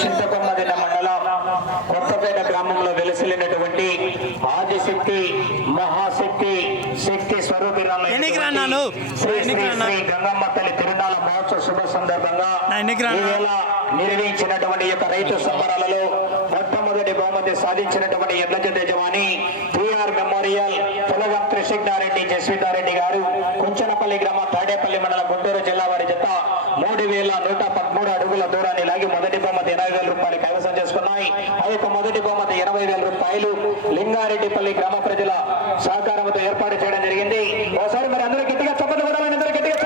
చింతకొమ్మదిన మండలం కొత్తపేట గ్రామంలో వెలసిల్లినటువంటి ఆదిశక్తి మహాశక్తి శక్తి స్వరూపిరాలు ఎన్నికి రా నాను? శ్రీ శ్రీ ఎన్నికి రా నా? శ్రీ గంగమ్మ తల్లి తిరునాళ మహోత్సవ శుభ సందర్భంగా నిర్వహించినటువంటి యొక్క రైతు సంబరాలలో మొట్టమొదటి బహుమతి సాధించినటువంటి ఎడ్ల జత యజమాని టిఆర్ మెమోరియల్ పులగం త్రిశిగ్నారెడ్డి జస్వితారెడ్డి గారు కుంచనపల్లి గ్రామ తాడేపల్లి మండలం గుంటూరు జిల్లా వారి జత మూడు వేల నూట పదమూడు అడుగుల దూరాన్ని లాగి మొదటి బహుమతి ఎనభై వేల రూపాయలు కైవసం చేసుకున్నాయి ఆ యొక్క మొదటి బహుమతి రూపాయలు లింగారెడ్డిపల్లి గ్రామ ప్రజల సహకారంతో ఏర్పాటు చేయడం జరిగింది. ఒకసారి మరి అందరూ గట్టిగా చప్పట్లు కొట్టాలని అందరూ గట్టిగా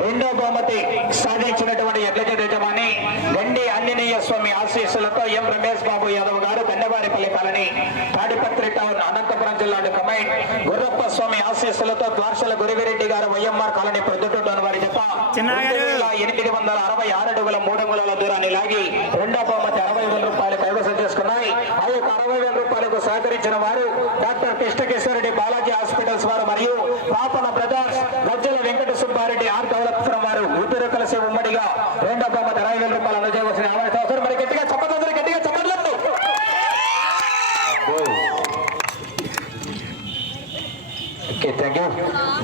రెండో బహుమతి సాధించినటువంటి ఎడ్ల జత యజమాని వెండి ఆంజనేయ స్వామి ఆశీస్సులతో ఎం రమేష్ బాబు యాదవ్ గారు గండవారిపల్లి కాలనీ తాడిపత్రి టౌన్ అనంతపురం జిల్లా కమైన్ గుర్రప్ప స్వామి ఆశీస్సులతో ద్వార్షల గురివిరెడ్డి గారు వైఎంఆర్ కాలనీ ప్రొద్దుటూరు వారి జత. చిన్నగా ఎనిమిది వందల అరవై ఆరు అడుగుల మూడు అంగుళాల దూరాన్ని లాగి రెండో బహుమతి అరవై వేల రూపాయలు కైవసం చేసుకున్నాయి. ఆ యొక్క అరవై వేల రూపాయలకు సహకరించిన వారు డాక్టర్ కృష్ణకేశ్వరరెడ్డి బాలాజీ హాస్పిటల్స్ వారు మరియు Papana brothers Gajjala Venkata Subbareddy R developers వారు ఇద్దరు కలిసి ఉమ్మడిగా రెండో బహుమతి అరవై వేల రూపాయలు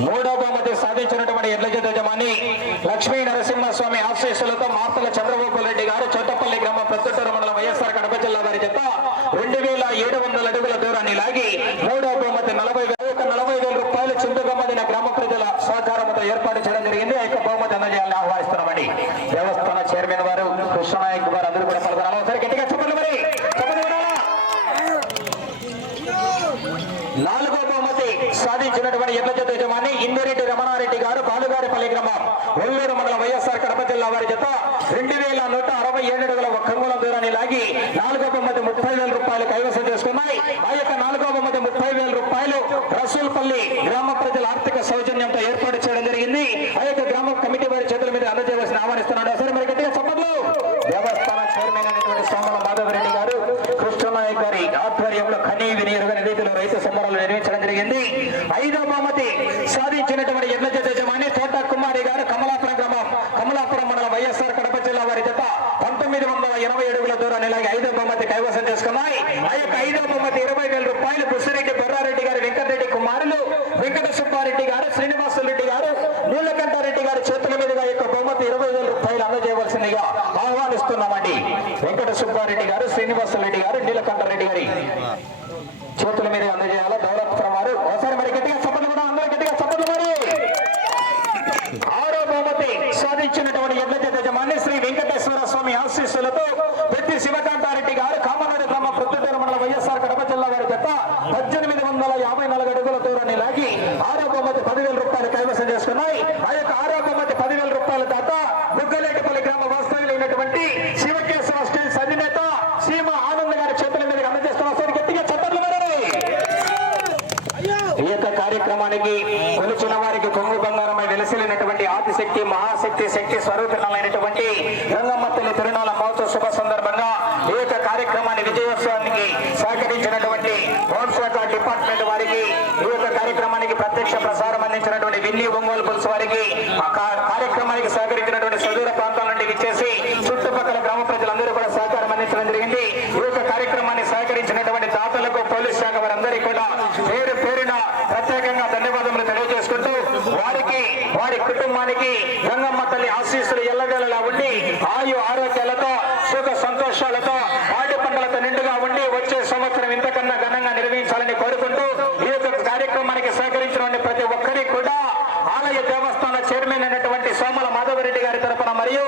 మూడో బహుమతి సాధించినటువంటి ఎడ్ల యజమాని లక్ష్మీ నరసింహస్వామి ఆశీస్సులతో మార్తల చంద్రబాబు రెడ్డి గారు చోటపల్లి గ్రామ ప్రత్యుత్తర మండలం వైఎస్ఆర్ కడప జిల్లా వారి చేత రెండు వేల ఏడు వందల అడుగుల దూరాన్ని లాగి మూడో బహుమతి నలభై వేల ఒక నలభై వేల రూపాయలు చింతగమ్మదిన గ్రామ ప్రజల సహకారంతో ఏర్పాటు చేయడం జరిగింది. ఆ యొక్క బహుమతి అందజేయాలని ఆహ్వానిస్తున్నామండి. దేవస్థాన చైర్మన్ వారు కృష్ణనాయక్ వారు అందరూ కూడా గ్రామాన్ని ఇందిరెడ్డి రమణారెడ్డి గారు బాలుగారిపల్లి గ్రామం. ఒల్లూరు మండలం వైఎస్ఆర్ కడప జిల్లా వారి జత రెండు వేల నూట అరవై ఏడు అడుగుల ఒక్కంగుళం దూరాన్ని లాగి నాలుగో బొమ్మది ముప్పై వేల రూపాయలు కైవసం చేసుకున్నాయి. ఆ యొక్క నాలుగో బొమ్మది ముప్పై వేల రూపాయలు రసూల్పల్లి గ్రామ ప్రజల ఆర్థిక సౌజన్యంతో ఏర్పాటు చేయడం జరిగింది. ఆ యొక్క గ్రామ కమిటీ వారి చేతుల మీద అందజేస్తారు ఆహ్వానిస్తున్నాడు సరే మరి గట్టిగా చెప్పట్లు దేవస్థాన చైర్మన్ అయినటువంటి సోమల మాధవరెడ్డి గారు కృష్ణనాయక్ గారి ఆధ్వర్యంలో వినియోగ రైతు సంబరాలు నిర్వహించడం జరిగింది. ఐదో బహుమతి సాధించినటువంటి ఎడ్ల యజమాని తోట కుమారి గారు కమలాపురం గ్రామం కమలాపురం మండలం వైఎస్ఆర్ కడప జిల్లా వారి జత పంతొమ్మిది వందల ఎనభై అడుగుల దూరాన్ని ఇలాగే ఐదో బహుమతి కైవసం చేసుకున్నాయి. ఆ యొక్క ఐదో బహుమతి ఇరవై వేల రూపాయలు బుస్సిరెడ్డి బొర్రారెడ్డి గారు వెంకటరెడ్డి కుమారులు వెంకట సుబ్బారెడ్డి గారు శ్రీనివాసులరెడ్డి గారు నీలకంఠారెడ్డి గారి చేతుల మీదుగా యొక్క బహుమతి ఇరవై వేల రూపాయలు అందజేయవలసిందిగా ఆహ్వానిస్తున్నామండి. వెంకట సుబ్బారెడ్డి గారు శ్రీనివాసులరెడ్డి గారు నీలకంఠారెడ్డి గారి చేతుల మీద అందజేయాలా డెవలప్ వారు ఒకసారి మరి గట్టిగా చప్పట్లు కూడా అందరూ గట్టిగా చప్పట్లు మరి ఆరో బహుమతి సాధించినటువంటి ఎడ్ల జత యజమాని శ్రీ వెంకటేశ్వర స్వామి ఆశీస్సులతో పెద్ది శివకాంతారెడ్డి గారు కామనాడు గ్రామ ప్రొద్దుటూరు మండలం వైఎస్ఆర్ కడప జిల్లా వారి జత పద్దెనిమిది వందల యాభై నాలుగు అడుగుల దూరాన్ని లాగి ఆరో బహుమతి పదివేల రూపాయలు కైవసం చేసుకున్నాయి ఆ యొక్క ఆరో బహుమతి సంవత్సరాల రూపాయల దాత బుగ్గలేటిపల్లి గ్రామ వాస్తవ్యులైనటువంటి శివకేశవ స్టీల్స్ అధినేత సీమ ఆనంద్ గారి చేతుల మీద అందజేస్తున్న సరే గట్టిగా చప్పట్లు ఈ యొక్క కార్యక్రమానికి కొలుచున్న వారికి కొంగు బంగారమై వెలసిలినటువంటి ఆదిశక్తి మహాశక్తి శక్తి స్వరూపిణమైనటువంటి గంగమ్మ తల్లి తిరునాళ మహోత్సవ శుభ సందర్భంగా ఈ యొక్క కార్యక్రమాన్ని విజయోత్సవానికి సహకరించినటువంటి హోంశాఖ డిపార్ట్మెంట్ వారికి ఈ యొక్క కార్యక్రమానికి ప్రత్యక్ష ప్రసారం అందించినటువంటి విల్లి ఒంగోలు పులుసు వారికి ఆ కా- కార్యక్రమానికి సహకరించినటువంటి సుదూర ప్రాంతాల నుండి విచ్చేసి చుట్టుపక్కల గ్రామ ప్రజలందరూ కూడా సహకారం అందించడం జరిగింది ఈ యొక్క కార్యక్రమాన్ని సహకరించినటువంటి దాతలకు పోలీస్ శాఖ వారందరికీ కూడా పేరు పేరున ప్రత్యేకంగా ధన్యవాదములు తెలియజేసుకుంటూ వారికి వారి కుటుంబానికి గంగమ్మ తల్లి ఆశీస్సులు ఎల్లవేళలా ఉండి ఆయు ఆరోగ్యాలతో సుఖ సంతోషాలతో పాడి పంటలతో నిండుగా ఉండి వచ్చే సంవత్సరం ఇంతకన్నా ఘనంగా నిర్వహించాలని కోరుకుంటూ ఈ యొక్క కార్యక్రమానికి సహకరించిన ప్రతి ఒక్కరికి కూడా ఆలయ దేవస్థాన చైర్మన్ అయినటువంటి సోమల మాధవరెడ్డి గారి తరఫున మరియు